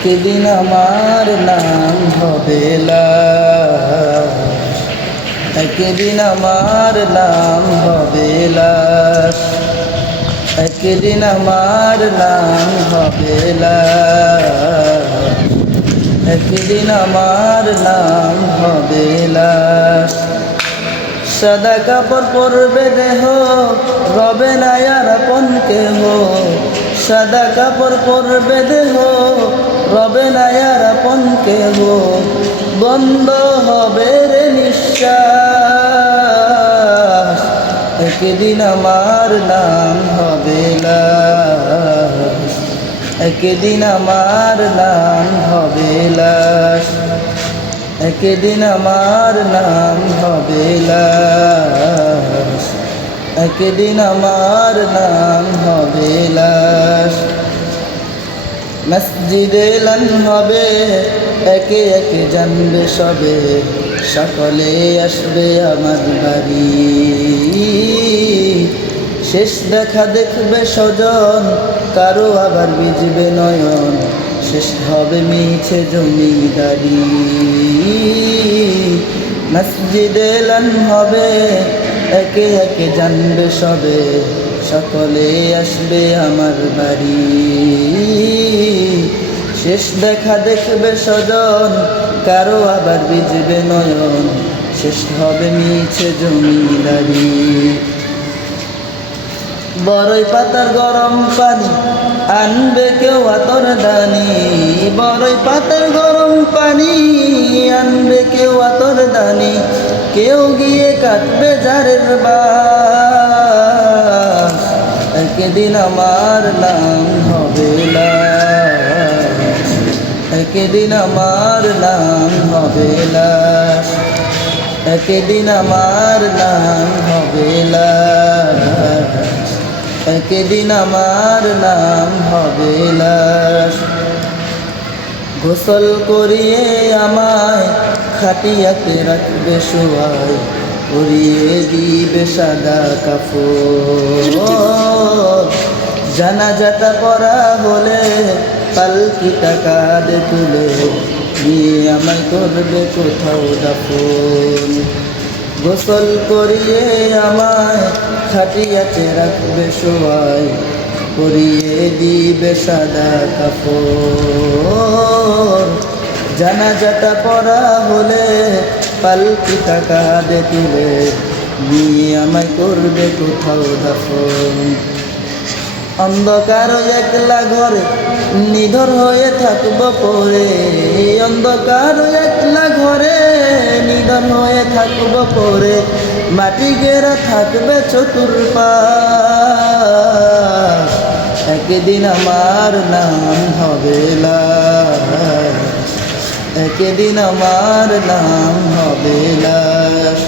একদিন আমার নাম হবে লাশ, একদিন আমার নাম হবে লাশ, একদিন আমার নাম হবে লাশ, একদিন আমার নাম হবে লাশ। সাদা কাপড় পরবে দেহ, রবে না আর আপন কেহ। সাদা কাপড় পরবে দেহ, রবে না আর আপন কেহ। বন্ধ হবে রে নিঃশ্বাস, একদিন আমার নাম হবে লাশ, একদিন আমার নাম হবে লাশ, একদিন আমার নাম হবে লাশ, একদিন আমার নাম হবে লাশ। মসজিদে এলান হবে, একে একে জানবে সবে, সকলে আসবে আমার বাড়ি। শেষ দেখা দেখবে স্বজন, কারো আবার ভিজবে নয়ন, শেষ হবে মিছে জমিদারি। মসজিদে এলান হবে, একে একে জানবে সবে, সকলে আসবে আমার বাড়ি। শেষ দেখা দেখবে স্বজন, কারো আবার ভিজবে নয়ন, শেষ হবে মিছে জমিদারি। বড়ই পাতার গরম পানি আনবে কেউ আতর দানি, বড়ই পাতার গরম পানি আনবে কেউ আতর দানি। কেউ গিয়ে কাটবে জারের বাস, একদিন আমার নাম হবে লাশ, একদিন আমার নাম হবে লাশ, একদিন আমার নাম হবে লাশ, একদিন আমার নাম হবে লাশ। গোসল করিয়ে আমায় খাটিয়াতে রাখবে শোয়ায়, পরিয়ে দিবে সাদা কাপড়। জানাজাটা পড়া হলে পালকিটা কাঁধে তুলে, নিয়ে আমায় করবে কোথাও দাফন। গোসল করিয়ে আমায় খাটিয়াতে রাখবে শোয়ায়, পরিয়ে দিবে সাদা কাপড়। জানাজাটা পড়া হলে পালকিটা কাঁধে তুলে, নিয়ে আমায় করবে কোথাও দাফন। অন্ধকার একলা ঘরে নিধর হয়ে থাকবো পরে, অন্ধকার একলা ঘরে নিধন হয়ে থাকবো পরে। মাটি ঘেরা থাকবে চতুর্পাশ, একদিন আমার নাম হবে লাশ, একদিন আমার নাম হবে লাশ,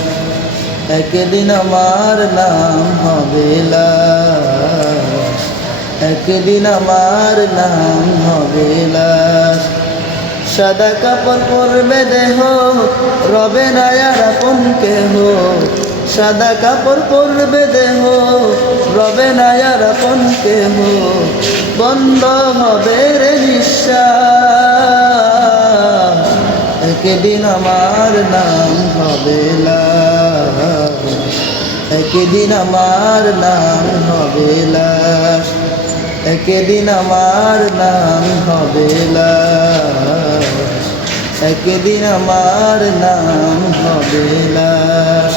একদিন আমার নাম হবে লাশ, একদিন আমার নাম হবে লাশ। সাদা কাপড় পরবে দেহ, রবে না আর আপন কেহ। সাদা কাপড় পরবে দেহ, রবে না আর আপন কেহ। বন্ধ হবে রে নিঃশ্বাস, একদিন আমার নাম হবে লাশ, একদিন আমার নাম হবে লাশ, একদিন আমার নাম হবে লাশ, একদিন আমার নাম হবে লাশ।